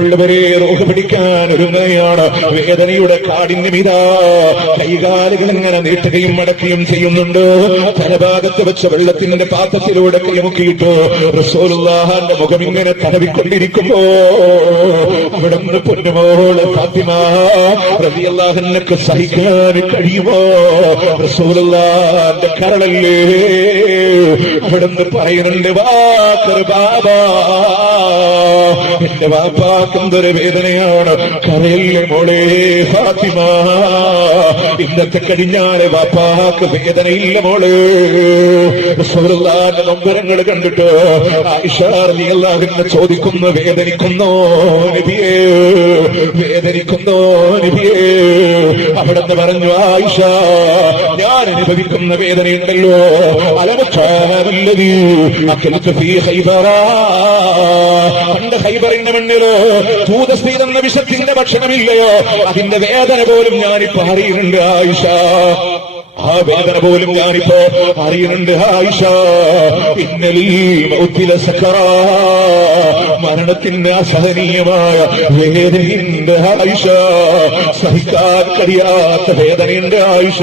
ഉള്ളവരെ റൂഹ് പിടിക്കാൻ ഒരുങ്ങുകയാണ്. വേദനയുടെ കാഠിന്യമിതാ. കൈകാലുകൾ ഇങ്ങനെ നീട്ടുകയും മടക്കുകയും ചെയ്യുന്നുണ്ട്. തലഭാഗത്ത് വെച്ച വെള്ളത്തിന്റെ പാത്രത്തിലൂടെ കൈമുക്കിയിട്ട് റസൂലുള്ളാഹിന്റെ മുഖം ഇങ്ങനെ തടവിക്കൊണ്ടിരിക്കുമ്പോ അവിടെ നിന്ന് പൊന്നുമോള് ഫാത്തിമ റളിയല്ലാഹു അൻഹയ്ക്ക് സഹിക്കാൻ കഴിയുമോ? റസൂലുള്ളാഹിന്റെ കരളല്ലേ അവിടെ നിന്ന് പറയുന്നുണ്ട്, വാക്കർ ബാബാ, എന്റെ വാപ്പാക്കെന്തൊരു വേദനയാണ്. കരയല്ലേ മോളെ ഫാത്തിമ, ഇന്നത്തെ കഴിഞ്ഞാല് വാപ്പാക്ക് വേദനയില്ല മോള്. റസൂലുള്ളാഹിന്റെ നൊമ്പരങ്ങൾ കണ്ടിട്ട് ആയിഷ റളിയല്ലാഹു അൻഹ ചോദിക്കുന്നു, വേദനിക്കുന്നോ നബിയേ, വേദനിക്കുന്നോ നബിയേ? അവിടെന്ന് പറഞ്ഞു, ആയിഷ, ഞാൻ അനുഭവിക്കുന്ന വേദനയുണ്ടല്ലോ, അലമക്കാനല്ലതീ അക്കലത്ത് ഫീ ഖൈബറ, പണ്ട് ഖൈബറിന്റെ മണ്ണിലോ തൂതസ്ഫീർ എന്ന വിഷത്തിന്റെ ഭക്ഷണമില്ലയോ, അതിന്റെ വേദന പോലും ഞാനിപ്പോ അറിയുന്നുണ്ട് ആയിഷ, ആ വേദന പോലും ഞാനിപ്പോ അറിയുന്നുണ്ട് ആയിഷ. ഇന്നലീ മൗത്തിലെ സക്കറാ, മരണത്തിന്റെ അസഹനീയമായ വേദനയുണ്ട് ആയിഷ, സഹിക്കാൻ കഴിയാത്ത വേദനയുണ്ട് ആയിഷ.